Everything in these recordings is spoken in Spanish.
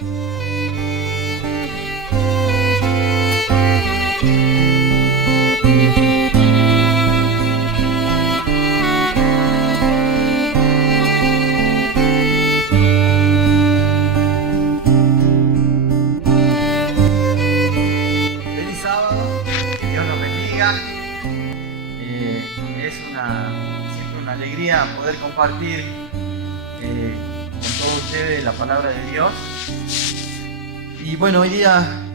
Siempre una alegría poder compartir con todos ustedes la palabra de Dios. Y bueno, hoy día,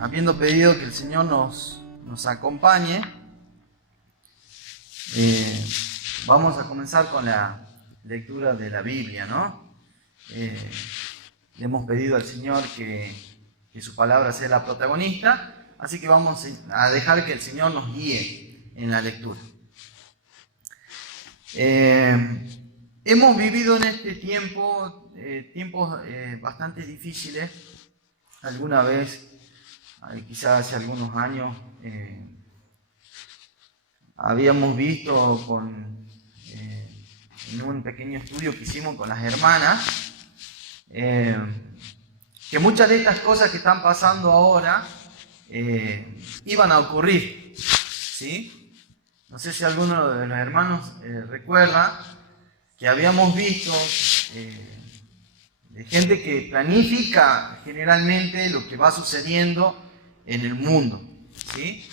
habiendo pedido que el Señor nos acompañe, vamos a comenzar con la lectura de la Biblia, ¿no? Le hemos pedido al Señor que su palabra sea la protagonista, así que vamos a dejar que el Señor nos guíe en la lectura. Hemos vivido en este tiempo, tiempos bastante difíciles. Alguna vez, quizás hace algunos años, habíamos visto en un pequeño estudio que hicimos con las hermanas, que muchas de estas cosas que están pasando ahora iban a ocurrir, ¿sí? No sé si alguno de los hermanos recuerda que habíamos visto de gente que planifica generalmente lo que va sucediendo en el mundo, ¿sí?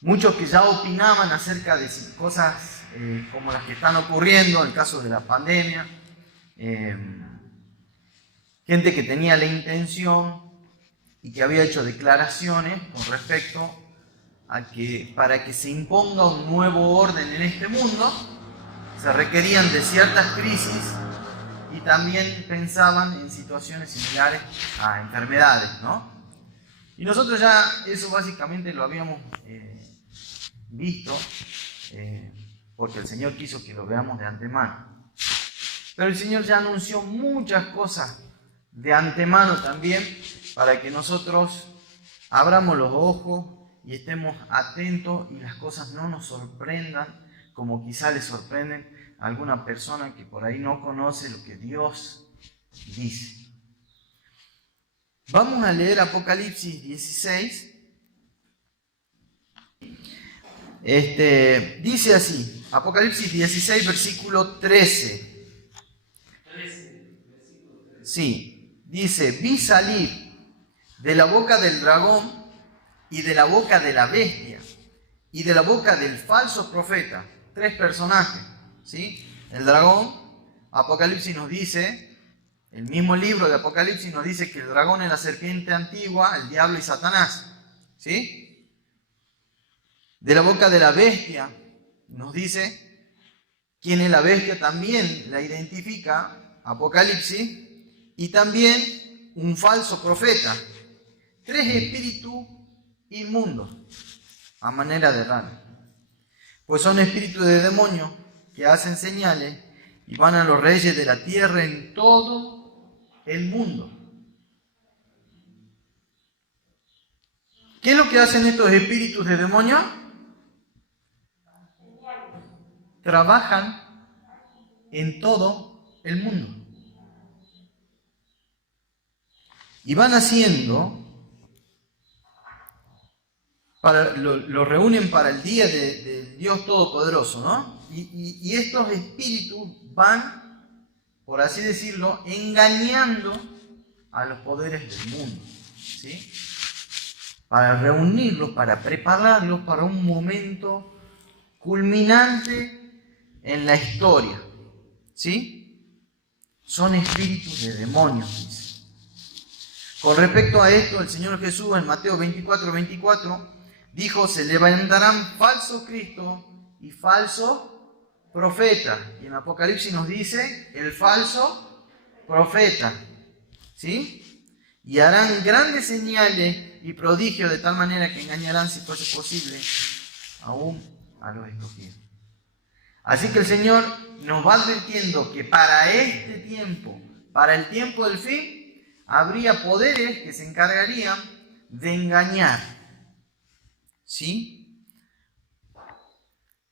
Muchos que ya opinaban acerca de cosas como las que están ocurriendo en el caso de la pandemia, gente que tenía la intención y que había hecho declaraciones con respecto a que para que se imponga un nuevo orden en este mundo se requerían de ciertas crisis y también pensaban en situaciones similares a enfermedades, ¿no? Y nosotros ya eso básicamente lo habíamos visto porque el Señor quiso que lo veamos de antemano. Pero el Señor ya anunció muchas cosas de antemano también para que nosotros abramos los ojos y estemos atentos y las cosas no nos sorprendan como quizá les sorprenden a alguna persona que por ahí no conoce lo que Dios dice. Vamos a leer Apocalipsis 16. Dice así, Apocalipsis 16, versículo 13. Sí, dice, vi salir de la boca del dragón y de la boca de la bestia y de la boca del falso profeta, 3 personajes, ¿sí? El dragón, Apocalipsis nos dice, el mismo libro de Apocalipsis nos dice que el dragón es la serpiente antigua, el diablo y Satanás, ¿sí? De la boca de la bestia nos dice quién es la bestia, también la identifica Apocalipsis, y también un falso profeta, 3 espíritus inmundos, a manera de rana, pues son espíritus de demonios que hacen señales y van a los reyes de la tierra en todo el mundo. ¿Qué es lo que hacen estos espíritus de demonios? Trabajan en todo el mundo y van haciendo, lo reúnen para el día de Dios Todopoderoso, ¿no? Y estos espíritus van, por así decirlo, engañando a los poderes del mundo, ¿sí? Para reunirlos, para prepararlos para un momento culminante en la historia, ¿sí? Son espíritus de demonios, dice. Con respecto a esto, el Señor Jesús en Mateo 24 dijo, se levantarán falsos cristos y falsos profetas. Y en Apocalipsis nos dice, el falso profeta, ¿sí? Y harán grandes señales y prodigios de tal manera que engañarán, si fuese posible, aún a los escogidos. Así que el Señor nos va advirtiendo que para este tiempo, para el tiempo del fin, habría poderes que se encargarían de engañar, ¿sí?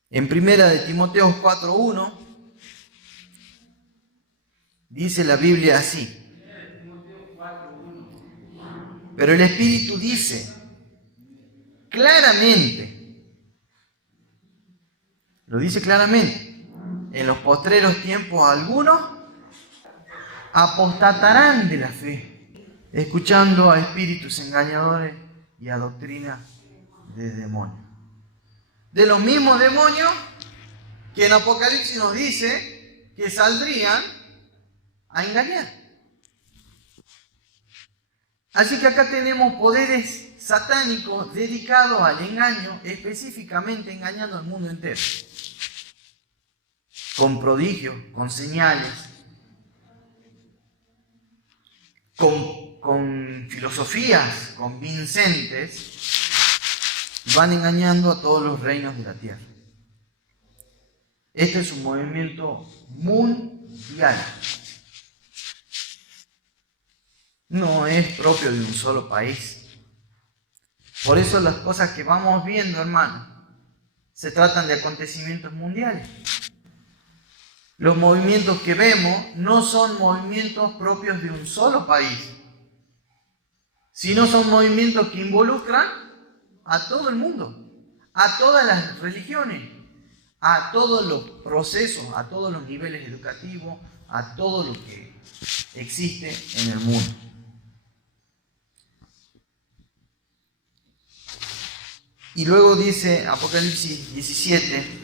En 1 de Timoteo 4:1 Dice la Biblia así. Pero el Espíritu dice claramente, lo dice claramente, en los postreros tiempos algunos apostatarán de la fe, escuchando a espíritus engañadores y a doctrinas de demonios. De los mismos demonios que en Apocalipsis nos dice que saldrían a engañar. Así que acá tenemos poderes satánicos dedicados al engaño, específicamente engañando al mundo entero. Con prodigios, con señales, con filosofías convincentes, van engañando a todos los reinos de la tierra. Este es un movimiento mundial. No es propio de un solo país. Por eso las cosas que vamos viendo, hermanos, se tratan de acontecimientos mundiales. Los movimientos que vemos no son movimientos propios de un solo país, sino son movimientos que involucran a todo el mundo, a todas las religiones, a todos los procesos, a todos los niveles educativos, a todo lo que existe en el mundo. Y luego dice Apocalipsis 17,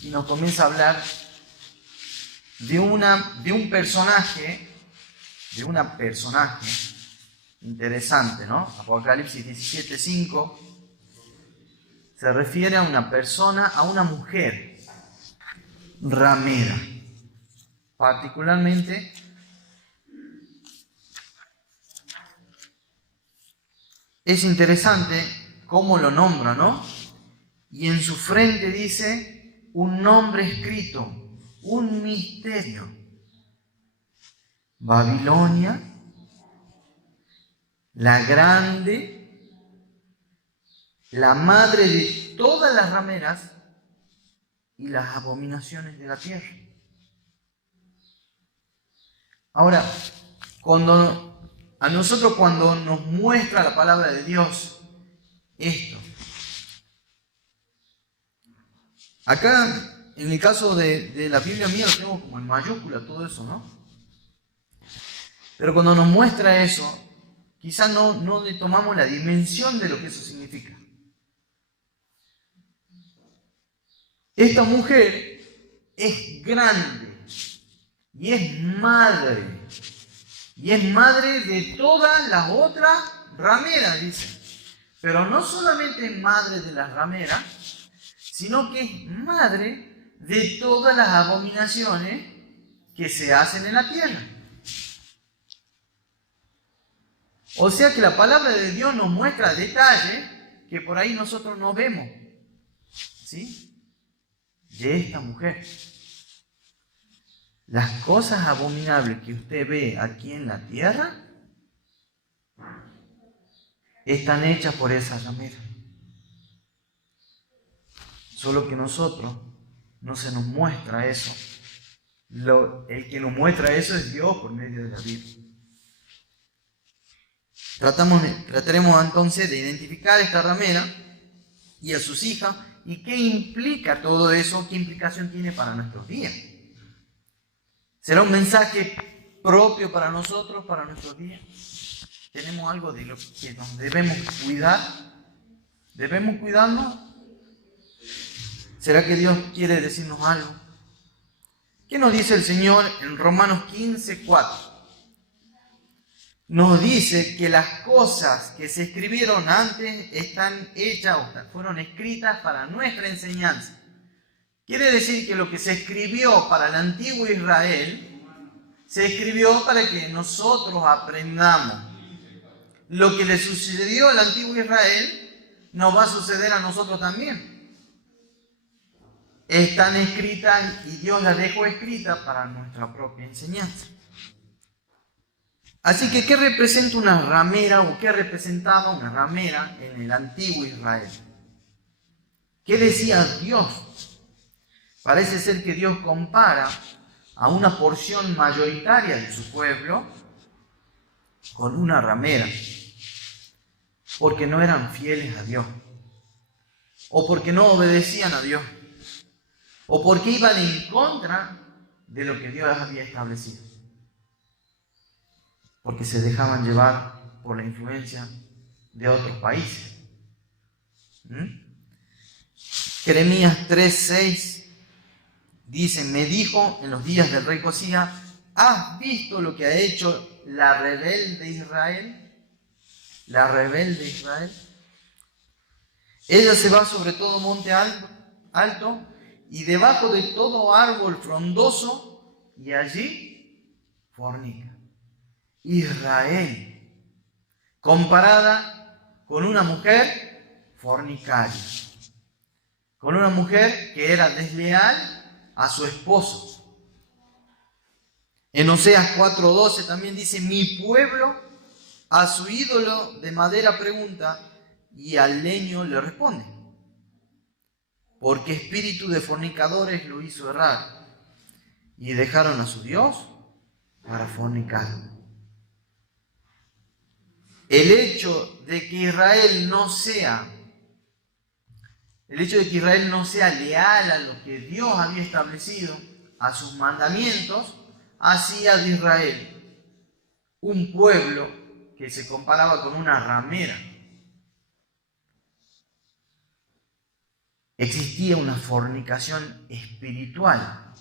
y nos comienza a hablar de un personaje interesante, ¿no? Apocalipsis 17:5 se refiere a una persona, a una mujer ramera. Particularmente es interesante cómo lo nombra, ¿no? Y en su frente dice un nombre escrito, un misterio. Babilonia, la grande, la madre de todas las rameras y las abominaciones de la tierra. Ahora, a nosotros cuando nos muestra la palabra de Dios esto, acá en el caso de la Biblia mía lo tengo como en mayúscula todo eso, ¿no? Pero cuando nos muestra eso, quizás no le tomamos la dimensión de lo que eso significa. Esta mujer es grande y es madre. Y es madre de todas las otras rameras, dice. Pero no solamente es madre de las rameras, sino que es madre de todas las abominaciones que se hacen en la tierra. O sea que la palabra de Dios nos muestra detalles que por ahí nosotros no vemos, ¿sí? De esta mujer. Las cosas abominables que usted ve aquí en la tierra están hechas por esa ramera. Solo que nosotros no se nos muestra eso. El que nos muestra eso es Dios por medio de la Biblia. Trataremos entonces de identificar a esta ramera y a sus hijas y qué implica todo eso, qué implicación tiene para nuestros días. ¿Será un mensaje propio para nosotros, para nuestros días? ¿Tenemos algo de lo que nos debemos cuidar? ¿Debemos cuidarnos? ¿Será que Dios quiere decirnos algo? ¿Qué nos dice el Señor en Romanos 15:4? Nos dice que las cosas que se escribieron antes están hechas o fueron escritas para nuestra enseñanza. Quiere decir que lo que se escribió para el antiguo Israel, se escribió para que nosotros aprendamos. Lo que le sucedió al antiguo Israel nos va a suceder a nosotros también. Están escritas y Dios las dejó escritas para nuestra propia enseñanza. Así que, ¿qué representa una ramera o qué representaba una ramera en el antiguo Israel? ¿Qué decía Dios? Parece ser que Dios compara a una porción mayoritaria de su pueblo con una ramera, porque no eran fieles a Dios, o porque no obedecían a Dios, o porque iban en contra de lo que Dios había establecido, porque se dejaban llevar por la influencia de otros países. Jeremías 3:6 dice: me dijo en los días del rey Josías, ¿has visto lo que ha hecho la rebelde Israel? La rebelde Israel. Ella se va sobre todo monte alto y debajo de todo árbol frondoso, y allí fornica. Israel, comparada con una mujer fornicaria, con una mujer que era desleal a su esposo. En Oseas 4:12 también dice: mi pueblo a su ídolo de madera pregunta, y al leño le responde, porque espíritu de fornicadores lo hizo errar, y dejaron a su Dios para fornicar. El hecho de que Israel no sea leal a lo que Dios había establecido, a sus mandamientos, hacía de Israel un pueblo que se comparaba con una ramera. Existía una fornicación espiritual,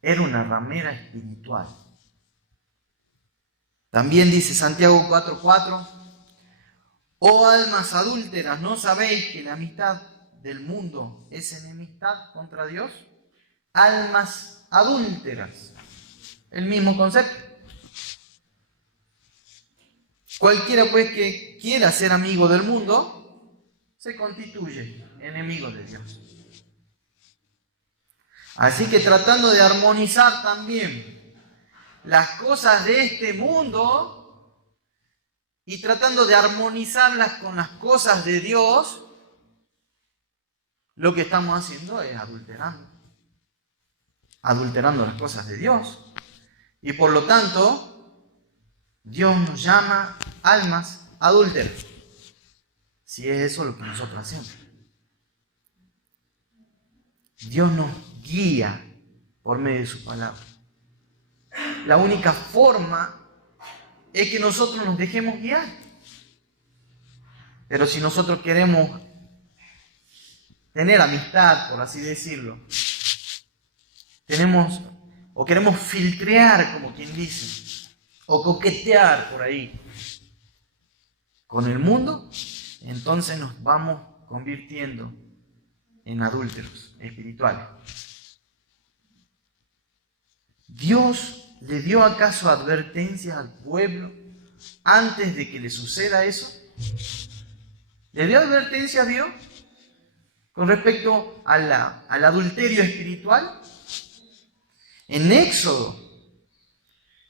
era una ramera espiritual. También dice Santiago 4:4: oh almas adúlteras, ¿no sabéis que la amistad del mundo es enemistad contra Dios? Almas adúlteras, el mismo concepto. Cualquiera pues que quiera ser amigo del mundo se constituye enemigo de Dios. Así que tratando de armonizar también las cosas de este mundo y tratando de armonizarlas con las cosas de Dios, lo que estamos haciendo es adulterando las cosas de Dios. Y por lo tanto, Dios nos llama almas adúlteras, si es eso lo que nosotros hacemos. Dios nos guía por medio de su palabra. La única forma es que nosotros nos dejemos guiar. Pero si nosotros queremos tener amistad, por así decirlo, queremos filtrear, como quien dice, o coquetear por ahí con el mundo, entonces nos vamos convirtiendo en adúlteros espirituales. ¿Dios le dio acaso advertencias al pueblo antes de que le suceda eso? ¿Le dio advertencia a Dios con respecto al adulterio espiritual? En Éxodo,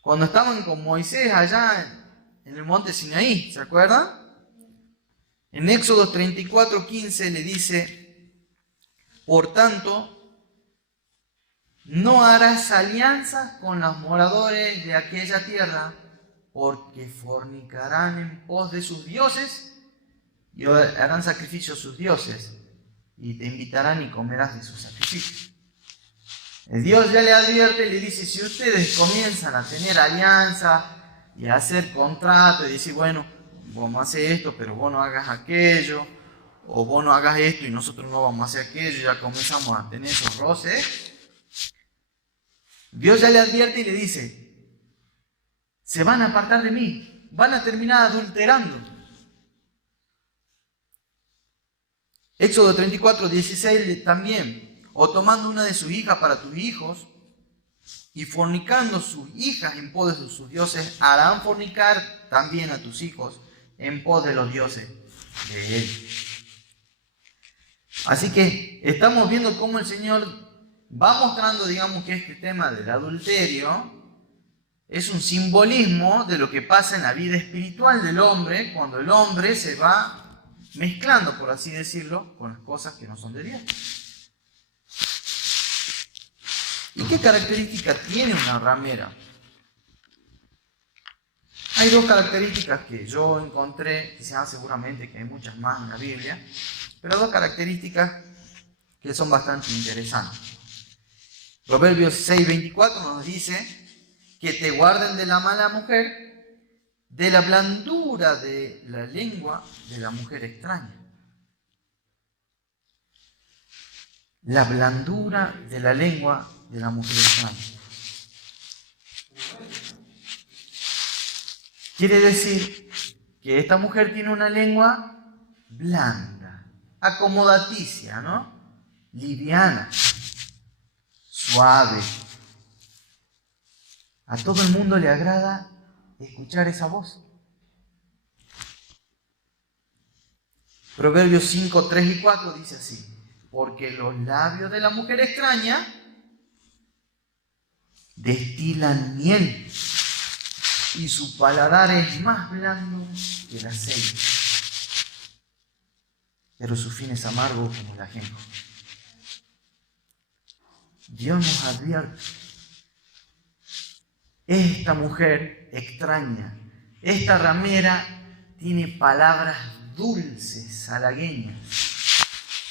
cuando estaban con Moisés allá en el monte Sinaí, ¿se acuerdan? En Éxodo 34:15 le dice: por tanto, no harás alianzas con los moradores de aquella tierra, porque fornicarán en pos de sus dioses y harán sacrificio a sus dioses, y te invitarán y comerás de sus sacrificios. El Dios ya le advierte y le dice: si ustedes comienzan a tener alianzas y a hacer contratos y decir, bueno, vamos a hacer esto, pero vos no hagas aquello, o vos no hagas esto y nosotros no vamos a hacer aquello, ya comenzamos a tener esos roces, Dios ya le advierte y le dice: se van a apartar de mí, van a terminar adulterando. Éxodo 34:16 también: o tomando una de sus hijas para tus hijos, y fornicando sus hijas en pos de sus dioses, harán fornicar también a tus hijos en pos de los dioses de él. Así que estamos viendo cómo el Señor va mostrando, digamos, que este tema del adulterio es un simbolismo de lo que pasa en la vida espiritual del hombre cuando el hombre se va mezclando, por así decirlo, con las cosas que no son de Dios. ¿Y qué característica tiene una ramera? Hay dos características que yo encontré, quizás seguramente que hay muchas más en la Biblia, pero dos características que son bastante interesantes. Proverbios 6:24 nos dice que te guarden de la mala mujer, de la blandura de la lengua de la mujer extraña. La blandura de la lengua de la mujer extraña. Quiere decir que esta mujer tiene una lengua blanda, acomodaticia, ¿no? Liviana, suave. A todo el mundo le agrada escuchar esa voz. Proverbios 5, 3 y 4 dice así: porque los labios de la mujer extraña destilan miel, y su paladar es más blando que el aceite, pero su fin es amargo como el ajenjo. Dios nos advierte: esta mujer extraña, esta ramera, tiene palabras dulces, halagüeñas,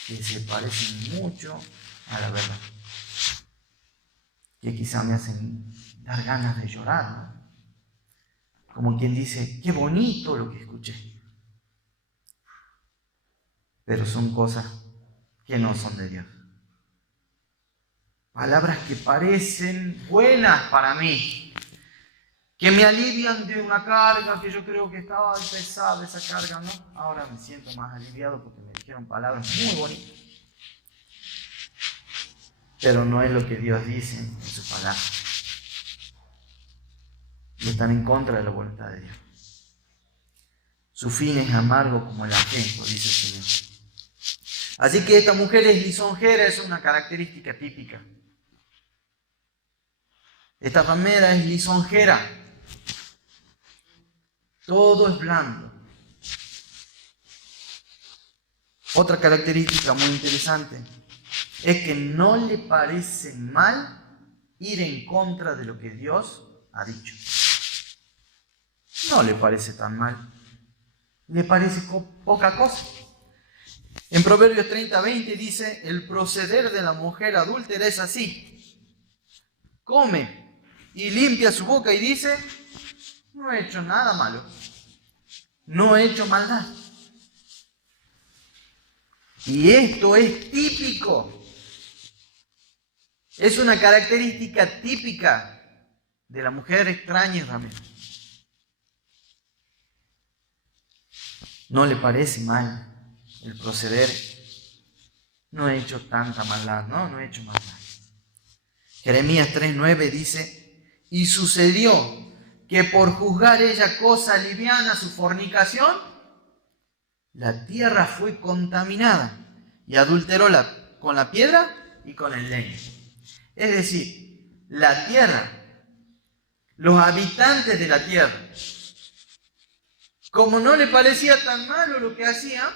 que se parecen mucho a la verdad, que quizá me hacen dar ganas de llorar, ¿no? Como quien dice, qué bonito lo que escuché. Pero son cosas que no son de Dios. Palabras que parecen buenas para mí, que me alivian de una carga que yo creo que estaba pesada esa carga, ¿no? Ahora me siento más aliviado porque me dijeron palabras muy bonitas. Pero no es lo que Dios dice en su palabra. Y están en contra de la voluntad de Dios. Su fin es amargo como el ajenjo, dice el Señor. Así que esta mujer es lisonjera, es una característica típica. Esta ramera es lisonjera. Todo es blando. Otra característica muy interesante es que no le parece mal ir en contra de lo que Dios ha dicho. No le parece tan mal. Le parece poca cosa. En Proverbios 30:20 dice: el proceder de la mujer adúltera es así. Come y limpia su boca y dice: no he hecho nada malo. No he hecho maldad. Y esto es típico. Es una característica típica de la mujer extraña y ramera. No le parece mal el proceder. No he hecho tanta maldad, no he hecho maldad. Jeremías 3:9 dice: y sucedió que por juzgar ella cosa liviana su fornicación, la tierra fue contaminada y adulteró con la piedra y con el leño. Es decir, la tierra, los habitantes de la tierra, como no le parecía tan malo lo que hacía,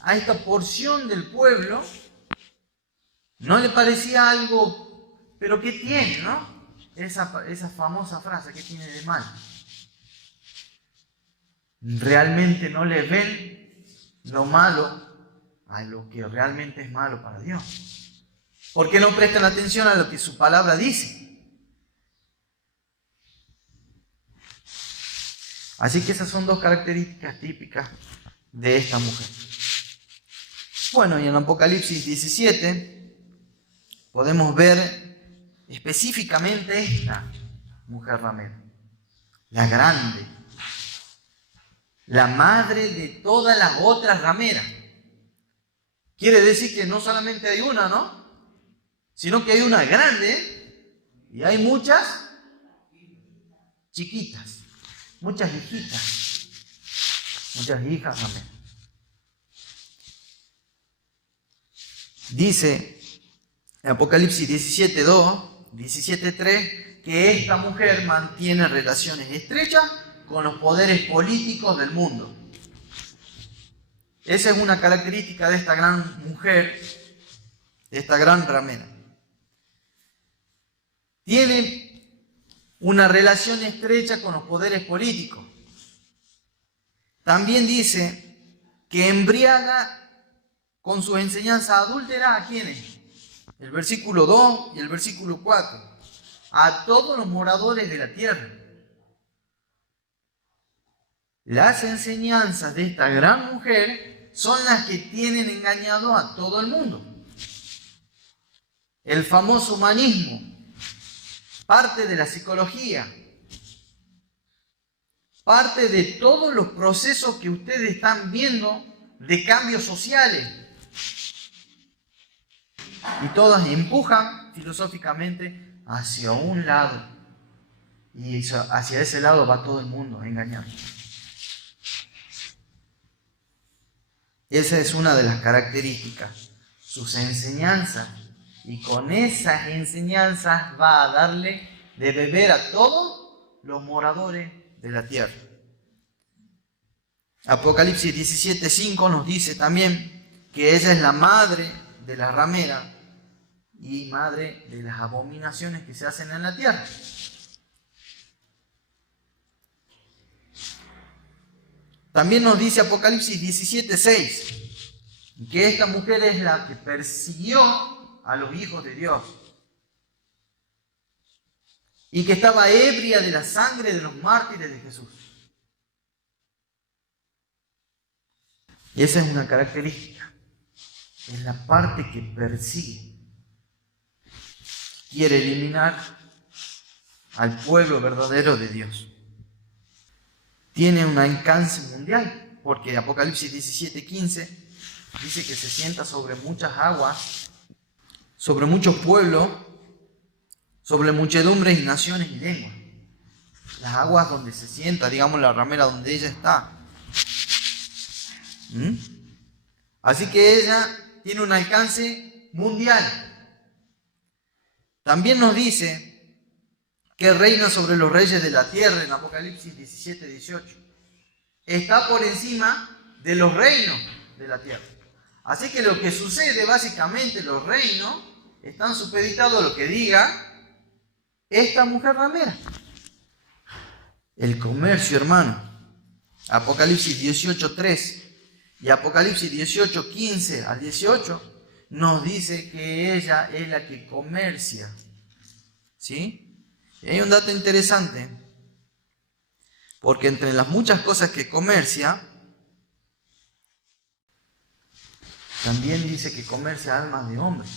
a esta porción del pueblo no le parecía algo, pero ¿qué tiene, no? Esa famosa frase, ¿qué tiene de mal? Realmente no le ven lo malo a lo que realmente es malo para Dios. Porque no prestan atención a lo que su palabra dice. Así que esas son dos características típicas de esta mujer. Bueno, y en Apocalipsis 17 podemos ver específicamente esta mujer ramera, la grande, la madre de todas las otras rameras. Quiere decir que no solamente hay una, ¿no? Sino que hay una grande y hay muchas chiquitas, muchas hijitas, muchas hijas rameras. Dice en Apocalipsis 17:2, 17:3, que esta mujer mantiene relaciones estrechas con los poderes políticos del mundo. Esa es una característica de esta gran mujer, de esta gran ramera. tiene una relación estrecha con los poderes políticos. También dice que embriaga con su enseñanza adúltera ¿a quiénes? El versículo 2 y el versículo 4. A todos los moradores de la tierra. Las enseñanzas de esta gran mujer son las que tienen engañado a todo el mundo. El famoso humanismo, parte de la psicología, parte de todos los procesos que ustedes están viendo de cambios sociales. Y todas empujan filosóficamente hacia un lado. Y hacia ese lado va todo el mundo engañado. Esa es una de las características, sus enseñanzas. Y con esas enseñanzas va a darle de beber a todos los moradores de la tierra. Apocalipsis 17:5 nos dice también que ella es la madre de la ramera y madre de las abominaciones que se hacen en la tierra. También nos dice Apocalipsis 17:6 que esta mujer es la que persiguió a los hijos de Dios y que estaba ebria de la sangre de los mártires de Jesús. Y esa es una característica, es la parte que persigue. Quiere eliminar al pueblo verdadero de Dios. Tiene un alcance mundial, porque Apocalipsis 17:15 dice que se sienta sobre muchas aguas, sobre muchos pueblos, sobre muchedumbres y naciones y lenguas. Las aguas donde se sienta, digamos la ramera donde ella está. Así que ella tiene un alcance mundial. También nos dice que reina sobre los reyes de la tierra en Apocalipsis 17:18. Está por encima de los reinos de la tierra. Así que lo que sucede, básicamente, los reinos están supeditados a lo que diga esta mujer ramera. El comercio, hermano. Apocalipsis 18:3 y Apocalipsis 18:15 al 18 nos dice que ella es la que comercia. ¿Sí? Y hay un dato interesante, porque entre las muchas cosas que comercia, también dice que comercia almas de hombres.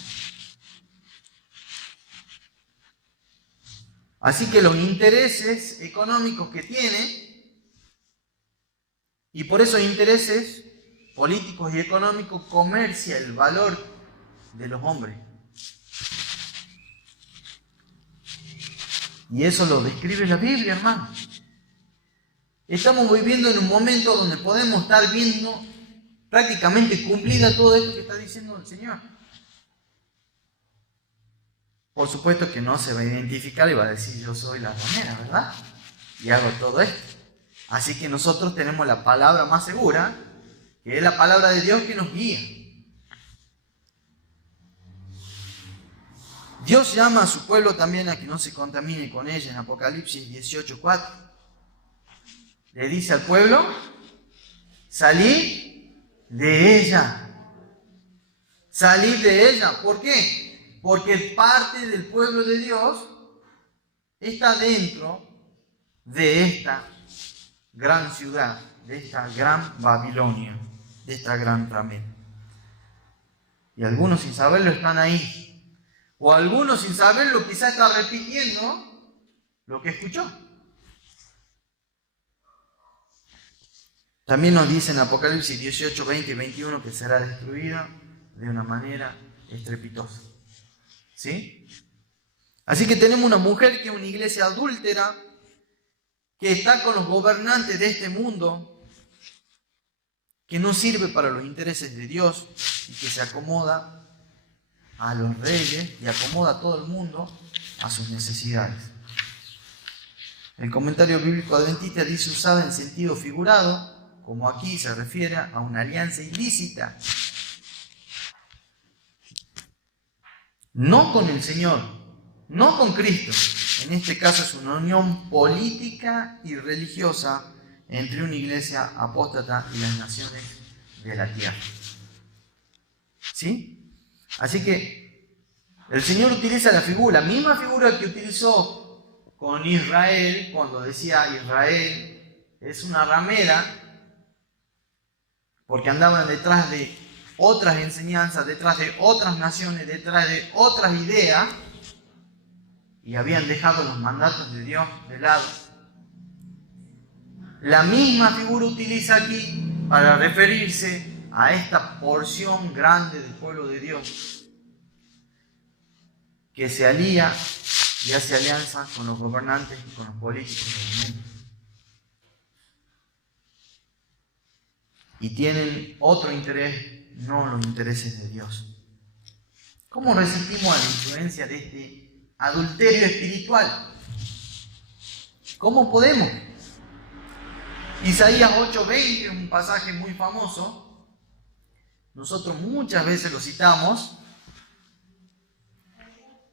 Así que los intereses económicos que tiene, y por esos intereses políticos y económicos, comercia el valor de los hombres. Y eso lo describe la Biblia, hermano. Estamos viviendo en un momento donde podemos estar viendo prácticamente cumplida todo esto que está diciendo el Señor. Por supuesto que no se va a identificar y va a decir yo soy la ramera, ¿verdad? Y hago todo esto. Así que nosotros tenemos la palabra más segura, que es la palabra de Dios que nos guía. Dios llama a su pueblo también a que no se contamine con ella en Apocalipsis 18:4. Le dice al pueblo, salid de ella. Salid de ella. ¿Por qué? Porque parte del pueblo de Dios está dentro de esta gran ciudad, de esta gran Babilonia, de esta gran ramera. Y algunos sin saberlo están ahí. O algunos sin saberlo quizás está repitiendo lo que escuchó. También nos dice en Apocalipsis 18, 20 y 21 que será destruida de una manera estrepitosa. ¿Sí? Así que tenemos una mujer que es una iglesia adúltera, que está con los gobernantes de este mundo, que no sirve para los intereses de Dios y que se acomoda a los reyes y acomoda a todo el mundo a sus necesidades. El comentario bíblico adventista dice usada en sentido figurado, como aquí se refiere a una alianza ilícita. No con el Señor, no con Cristo. En este caso es una unión política y religiosa entre una iglesia apóstata y las naciones de la tierra. ¿Sí? Así que el Señor utiliza la misma figura que utilizó con Israel, cuando decía Israel es una ramera, porque andaban detrás de otras enseñanzas, detrás de otras naciones, detrás de otras ideas, y habían dejado los mandatos de Dios de lado. La misma figura utiliza aquí para referirse a esta porción grande del pueblo de Dios que se alía y hace alianza con los gobernantes y con los políticos del mundo. Y tienen otro interés, no los intereses de Dios. ¿Cómo resistimos a la influencia de este adulterio espiritual? ¿Cómo podemos? Isaías 8:20 es un pasaje muy famoso. Nosotros muchas veces lo citamos,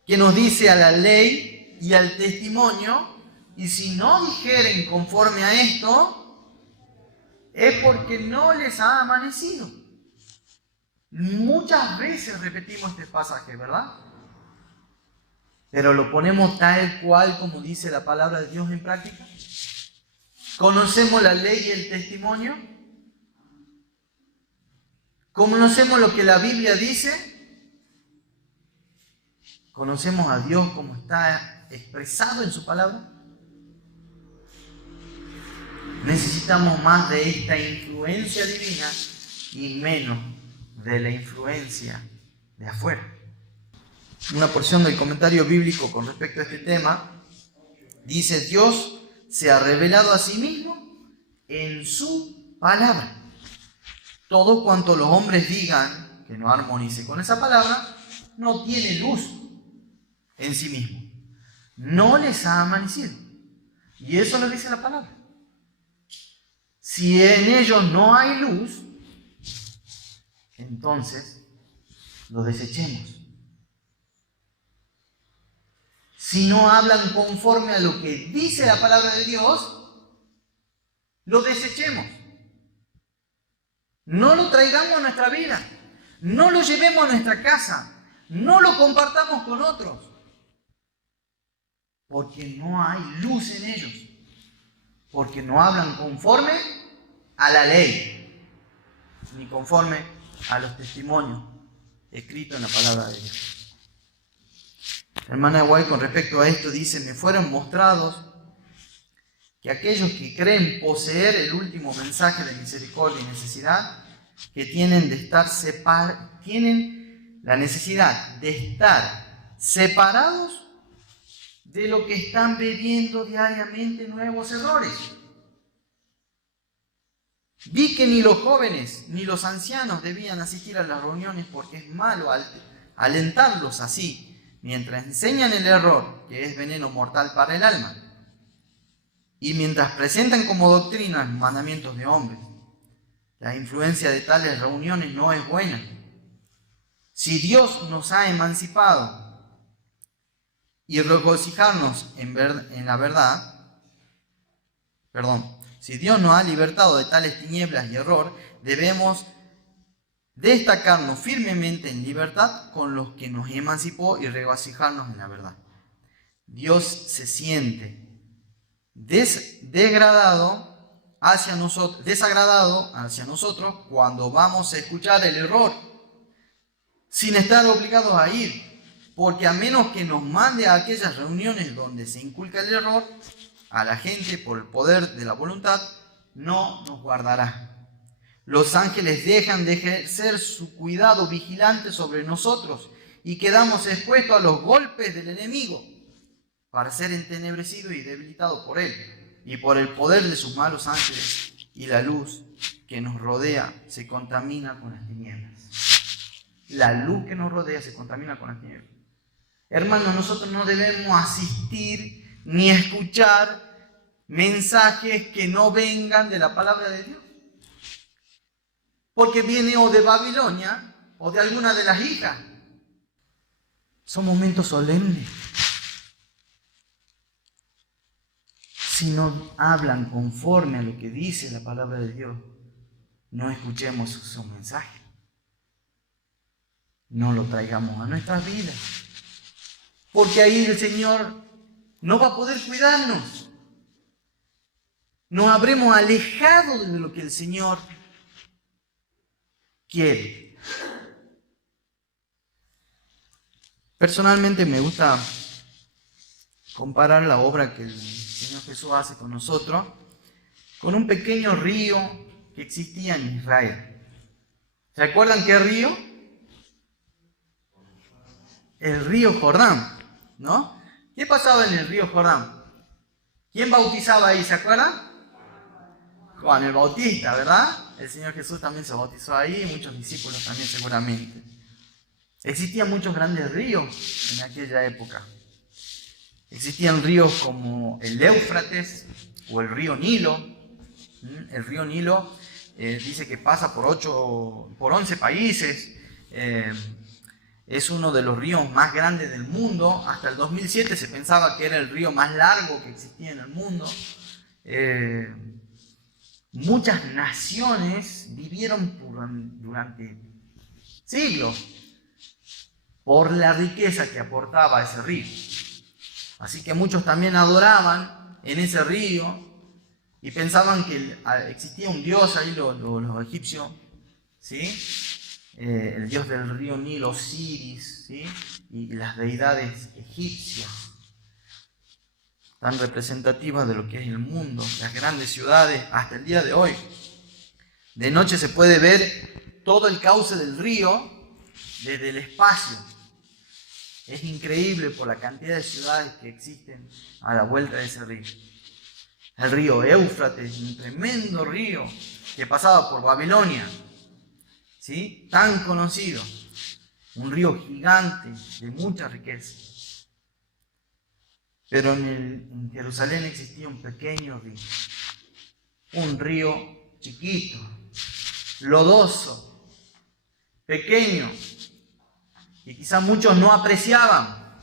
que nos dice: a la ley y al testimonio, y si no dijeren conforme a esto, es porque no les ha amanecido. Muchas veces repetimos este pasaje, ¿verdad? Pero lo ponemos tal cual como dice la palabra de Dios en práctica. ¿Conocemos la ley y el testimonio? ¿Conocemos lo que la Biblia dice? ¿Conocemos a Dios como está expresado en su palabra? Necesitamos más de esta influencia divina y menos de la influencia de afuera. Una porción del comentario bíblico con respecto a este tema dice: Dios se ha revelado a sí mismo en su palabra. Todo cuanto los hombres digan que no armonice con esa palabra, no tiene luz en sí mismo. No les ha amanecido. Y eso lo dice la palabra. Si en ellos no hay luz, entonces lo desechemos. Si no hablan conforme a lo que dice la palabra de Dios, lo desechemos. No lo traigamos a nuestra vida. No lo llevemos a nuestra casa. No lo compartamos con otros. Porque no hay luz en ellos. Porque no hablan conforme a la ley, ni conforme a los testimonios escritos en la palabra de Dios. La hermana White con respecto a esto dice: me fueron mostrados que aquellos que creen poseer el último mensaje de misericordia y necesidad, que tienen la necesidad de estar separados de lo que están bebiendo diariamente nuevos errores. Vi que ni los jóvenes ni los ancianos debían asistir a las reuniones, porque es malo alentarlos así, mientras enseñan el error, que es veneno mortal para el alma, y mientras presentan como doctrina los mandamientos de hombres. La influencia de tales reuniones no es buena. Si Dios nos ha emancipado y regocijarnos en la verdad, si Dios nos ha libertado de tales tinieblas y error, debemos destacarnos firmemente en libertad con los que nos emancipó y regocijarnos en la verdad. Dios se siente desagradado hacia nosotros cuando vamos a escuchar el error, sin estar obligados a ir, porque a menos que nos mande a aquellas reuniones donde se inculca el error a la gente por el poder de la voluntad, no nos guardará. Los ángeles dejan de ejercer su cuidado vigilante sobre nosotros y quedamos expuestos a los golpes del enemigo para ser entenebrecidos y debilitados por él y por el poder de sus malos ángeles, y la luz que nos rodea se contamina con las tinieblas. La luz que nos rodea se contamina con las tinieblas. Hermanos, nosotros no debemos asistir ni escuchar mensajes que no vengan de la palabra de Dios, porque viene o de Babilonia o de alguna de las hijas. Son momentos solemnes, si no hablan conforme a lo que dice la palabra de Dios, no escuchemos su mensaje. No lo traigamos a nuestras vidas. Porque ahí el Señor no va a poder cuidarnos. Nos habremos alejado de lo que el Señor quiere. Personalmente me gusta comparar la obra que el Señor Jesús hace con nosotros con un pequeño río que existía en Israel. ¿Se acuerdan qué río? El río Jordán, ¿no? ¿Qué pasaba en el río Jordán? ¿Quién bautizaba ahí? ¿Se acuerdan? Juan el Bautista, ¿verdad? El Señor Jesús también se bautizó ahí, y muchos discípulos también seguramente. Existían muchos grandes ríos en aquella época. Existían ríos como el Éufrates o el río Nilo. El río Nilo dice que pasa por 11 países. Es uno de los ríos más grandes del mundo. Hasta el 2007 se pensaba que era el río más largo que existía en el mundo. Muchas naciones vivieron durante siglos por la riqueza que aportaba ese río. Así que muchos también adoraban en ese río y pensaban que existía un dios ahí, los egipcios, ¿sí? El dios del río Nilo, Osiris, ¿sí? Y las deidades egipcias, tan representativas de lo que es el mundo, las grandes ciudades, hasta el día de hoy. De noche se puede ver todo el cauce del río desde el espacio. Es increíble por la cantidad de ciudades que existen a la vuelta de ese río. El río Éufrates, un tremendo río que pasaba por Babilonia, ¿sí? Tan conocido. Un río gigante de mucha riqueza. Pero en Jerusalén existía un pequeño río. Un río chiquito, lodoso, pequeño, y quizás muchos no apreciaban.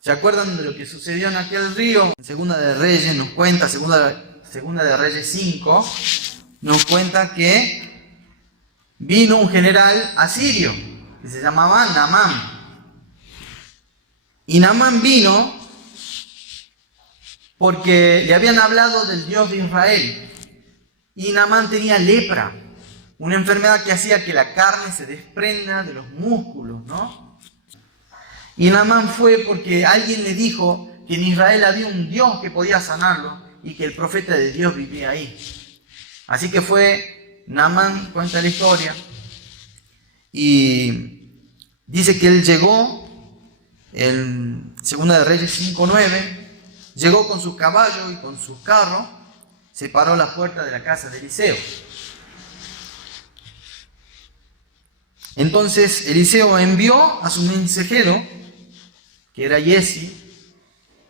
¿Se acuerdan de lo que sucedió en aquel río? En Segunda de Reyes nos cuenta, Segunda de Reyes 5, nos cuenta que vino un general asirio que se llamaba Naamán. Y Naamán vino porque le habían hablado del Dios de Israel. Y Naamán tenía lepra, una enfermedad que hacía que la carne se desprenda de los músculos, ¿no? Y Naamán fue porque alguien le dijo que en Israel había un Dios que podía sanarlo y que el profeta de Dios vivía ahí. Así que fue Naamán, cuenta la historia, y dice que él llegó, en 2 de Reyes 5:9, llegó con su caballo y con su carro, se paró a la puerta de la casa de Eliseo. Entonces Eliseo envió a su mensajero, que era Giezi,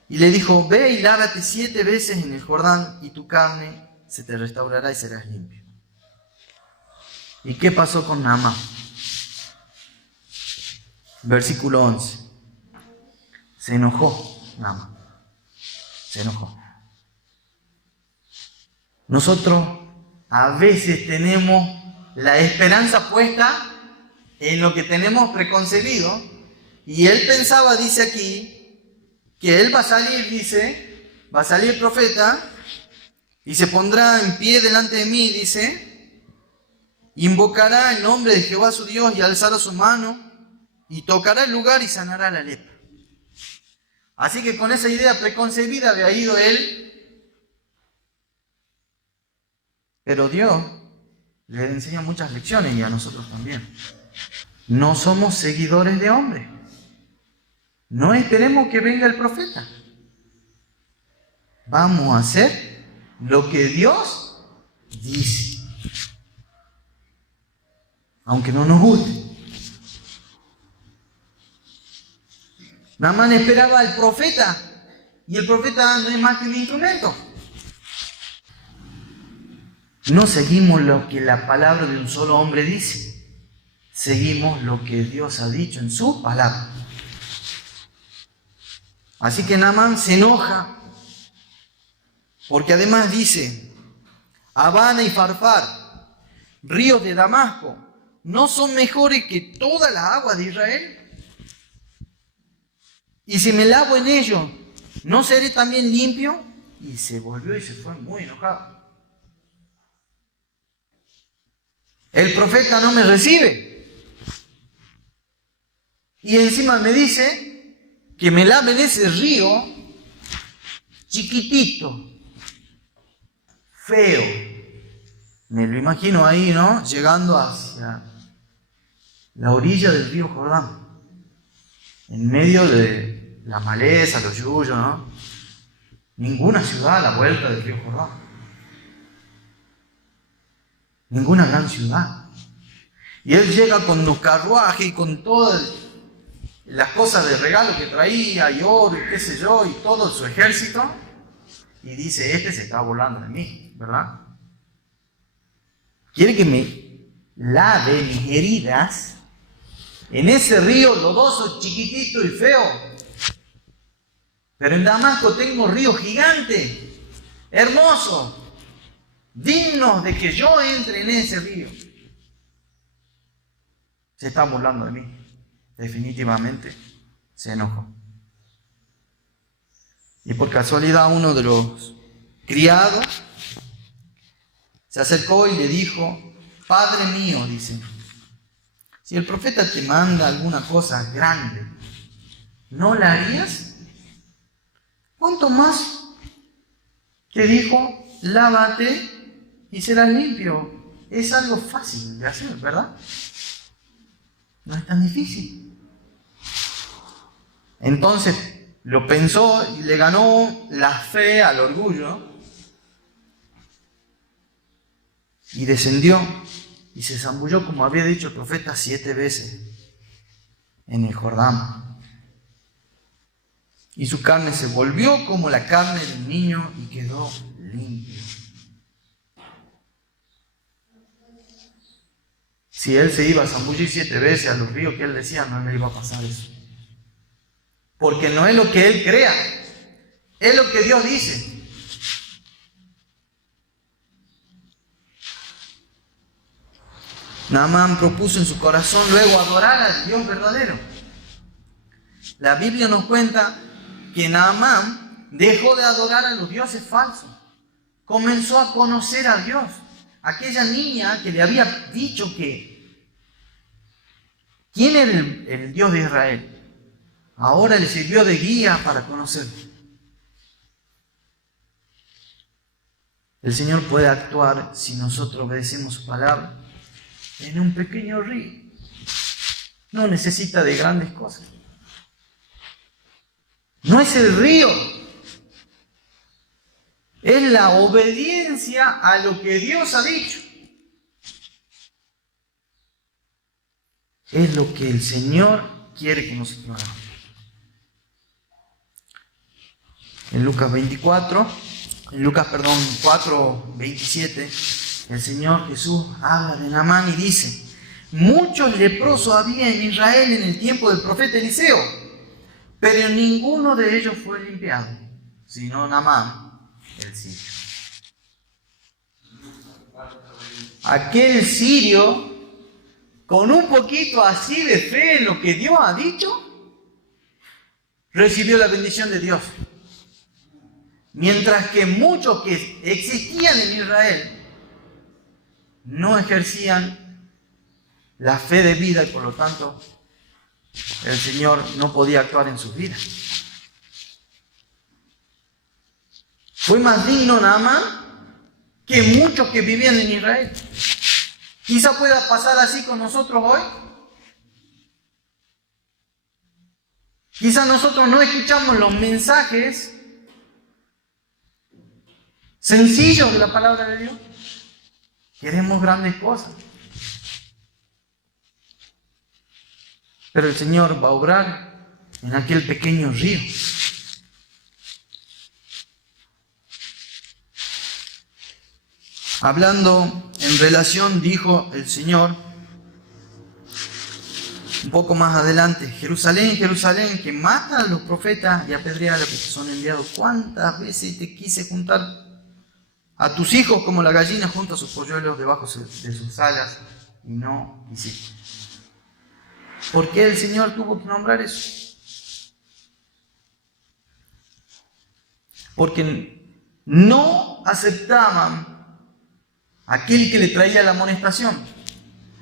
y le dijo: ve y lávate 7 veces en el Jordán y tu carne se te restaurará y serás limpio. ¿Y qué pasó con Naamán? Versículo 11. Se enojó Naamán. Se enojó. Nosotros a veces tenemos la esperanza puesta en lo que tenemos preconcebido, y él pensaba, dice aquí, que él va a salir el profeta y se pondrá en pie delante de mí, dice, invocará el nombre de Jehová su Dios y alzará su mano y tocará el lugar y sanará la lepra. Así que con esa idea preconcebida había ido él, pero Dios le enseña muchas lecciones, y a nosotros también. No somos seguidores de hombres. No esperemos que venga el profeta. Vamos a hacer lo que Dios dice, aunque no nos guste. Naamán esperaba al profeta, y el profeta no es más que un instrumento. No seguimos lo que la palabra de un solo hombre dice, seguimos lo que Dios ha dicho en su palabra. Así que Naamán se enoja, porque además dice, Abana y Farfar, ríos de Damasco, ¿no son mejores que todas las aguas de Israel? Y si me lavo en ellos, ¿no seré también limpio? Y se volvió y se fue muy enojado. El profeta no me recibe. Y encima me dice que me lave en ese río chiquitito, feo. Me lo imagino ahí, ¿no? Llegando hacia la orilla del río Jordán, en medio de la maleza, los yuyos, ¿no? Ninguna ciudad a la vuelta del río Jordán. Ninguna gran ciudad. Y él llega con los carruajes y con todas las cosas de regalo que traía, y oro, y qué sé yo, y todo su ejército. Y dice, este se está burlando de mí, ¿verdad? Quiere que me lave mis heridas en ese río lodoso, chiquitito y feo. Pero en Damasco tengo ríos gigantes, hermosos, dignos de que yo entre en ese río. Se está burlando de mí. Definitivamente se enojó. Y por casualidad uno de los criados se acercó y le dijo, Padre mío, dice, si el profeta te manda alguna cosa grande, ¿no la harías? ¿Cuánto más? Te dijo, lávate y serás limpio. Es algo fácil de hacer, ¿verdad? No es tan difícil. Entonces lo pensó y le ganó la fe al orgullo y descendió y se zambulló, como había dicho el profeta, 7 veces en el Jordán. Y su carne se volvió como la carne del niño y quedó limpio. Si él se iba a zambullir 7 veces a los ríos que él decía, no le iba a pasar eso. Porque no es lo que él crea, es lo que Dios dice. Naamán propuso en su corazón luego adorar al Dios verdadero. La Biblia nos cuenta que Naamán dejó de adorar a los dioses falsos. Comenzó a conocer a Dios. Aquella niña que le había dicho que quién era el Dios de Israel, ahora le sirvió de guía para conocerlo. El Señor puede actuar si nosotros obedecemos su palabra en un pequeño río. No necesita de grandes cosas. No es el río, es la obediencia a lo que Dios ha dicho. Es lo que el Señor quiere que nosotros hagamos. En Lucas 4:27, el Señor Jesús habla de Naamán y dice, muchos leprosos había en Israel en el tiempo del profeta Eliseo, pero ninguno de ellos fue limpiado, sino Naamán, el sirio. Aquel sirio, con un poquito así de fe en lo que Dios ha dicho, recibió la bendición de Dios. Mientras que muchos que existían en Israel no ejercían la fe de vida y por lo tanto el Señor no podía actuar en sus vidas. Fue más digno Naamán que muchos que vivían en Israel. Quizá pueda pasar así con nosotros hoy. Quizá nosotros no escuchamos los mensajes sencillos de la palabra de Dios. Queremos grandes cosas. Pero el Señor va a obrar en aquel pequeño río. Hablando en relación, dijo el Señor, Un poco más adelante, Jerusalén, Jerusalén, que mata a los profetas y apedrea a los que son enviados. ¿Cuántas veces te quise juntar a tus hijos como la gallina junto a sus polluelos debajo de sus alas y no hiciste? ¿Por qué el Señor tuvo que nombrar eso? Porque no aceptaban a aquel que le traía la amonestación,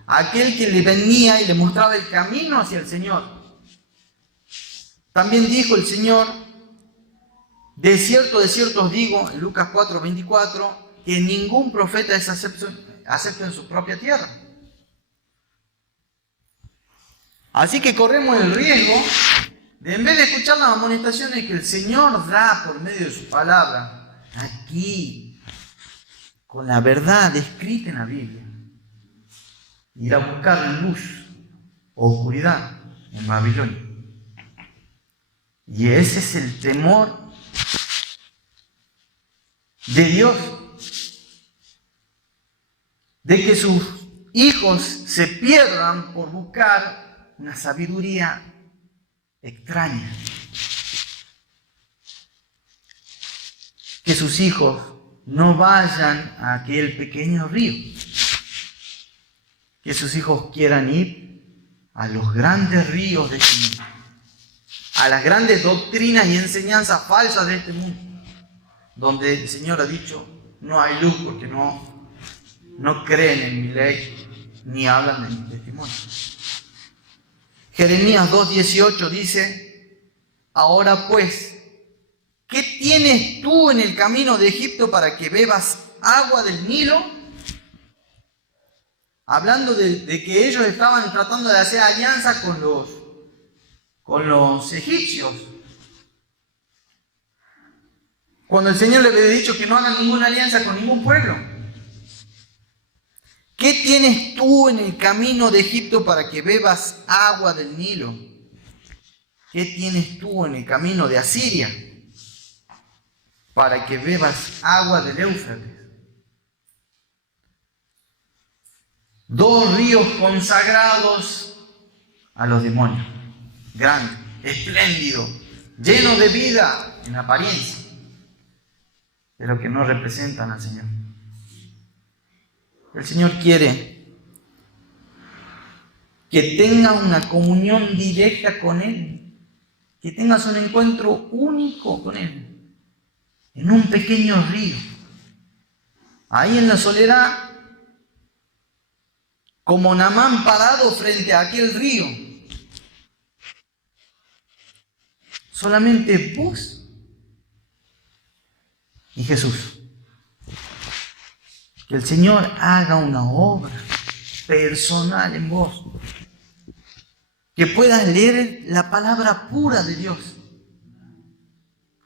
a aquel que le venía y le mostraba el camino hacia el Señor. También dijo el Señor: de cierto os digo, en Lucas 4:24, que ningún profeta es acepto en su propia tierra. Así que corremos el riesgo de, en vez de escuchar las amonestaciones que el Señor da por medio de su palabra, aquí, con la verdad escrita en la Biblia, ir a buscar luz o oscuridad en Babilonia. Y ese es el temor de Dios, de que sus hijos se pierdan por buscar una sabiduría extraña, que sus hijos no vayan a aquel pequeño río, que sus hijos quieran ir a los grandes ríos de este mundo, a las grandes doctrinas y enseñanzas falsas de este mundo, donde el Señor ha dicho: no hay luz porque no creen en mi ley ni hablan de mi testimonio. Jeremías 2:18 dice: ahora pues, ¿qué tienes tú en el camino de Egipto para que bebas agua del Nilo? Hablando de que ellos estaban tratando de hacer alianza con los egipcios. Cuando el Señor le había dicho que no hagan ninguna alianza con ningún pueblo. ¿Qué tienes tú en el camino de Egipto para que bebas agua del Nilo? ¿Qué tienes tú en el camino de Asiria para que bebas agua del Éufrates? Dos ríos consagrados a los demonios, grandes, espléndidos, llenos de vida en apariencia, pero que no representan al Señor. El Señor quiere que tengas una comunión directa con Él, que tengas un encuentro único con Él, en un pequeño río, ahí en la soledad, como Naamán parado frente a aquel río. Solamente vos y Jesús. Que el Señor haga una obra personal en vos. Que puedas leer la palabra pura de Dios.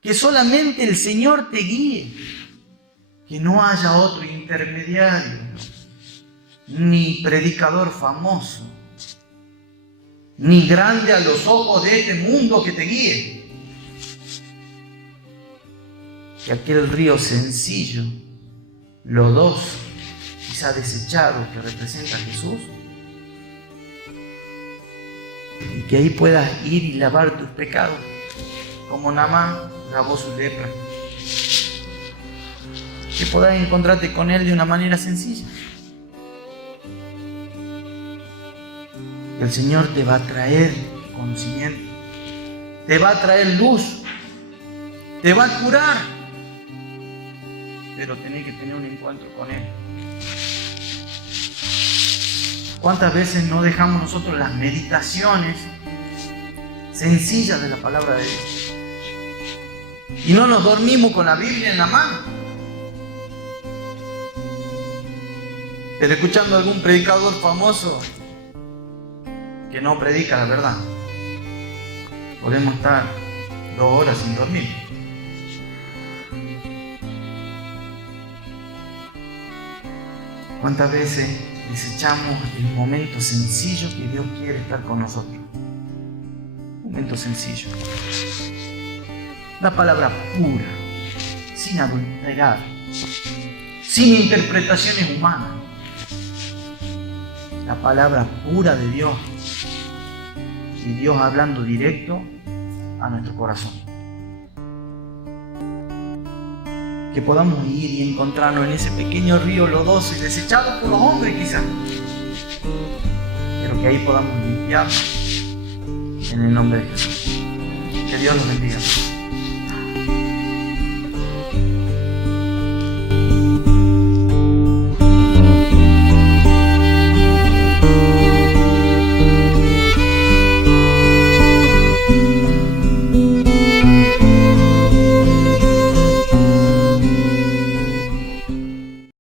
Que solamente el Señor te guíe. Que no haya otro intermediario, ni predicador famoso, ni grande a los ojos de este mundo que te guíe. Que aquel río sencillo, lodoso, quizá desechado, que representa a Jesús, y que ahí puedas ir y lavar tus pecados, como Naamán lavó su lepra. Que puedas encontrarte con Él de una manera sencilla. El Señor te va a traer conocimiento, te va a traer luz, te va a curar. Pero tenés que tener un encuentro con Él. ¿Cuántas veces no dejamos nosotros las meditaciones sencillas de la palabra de Dios? Y no nos dormimos con la Biblia en la mano, pero escuchando a algún predicador famoso que no predica la verdad. Podemos estar 2 horas sin dormir. ¿Cuántas veces desechamos el momento sencillo que Dios quiere estar con nosotros? Momento sencillo. La palabra pura, sin adulterar, sin interpretaciones humanas. La palabra pura de Dios, y Dios hablando directo a nuestro corazón. Que podamos ir y encontrarnos en ese pequeño río lodoso y desechado por los hombres quizás, pero que ahí podamos limpiar en el nombre de Jesús. Que Dios los bendiga.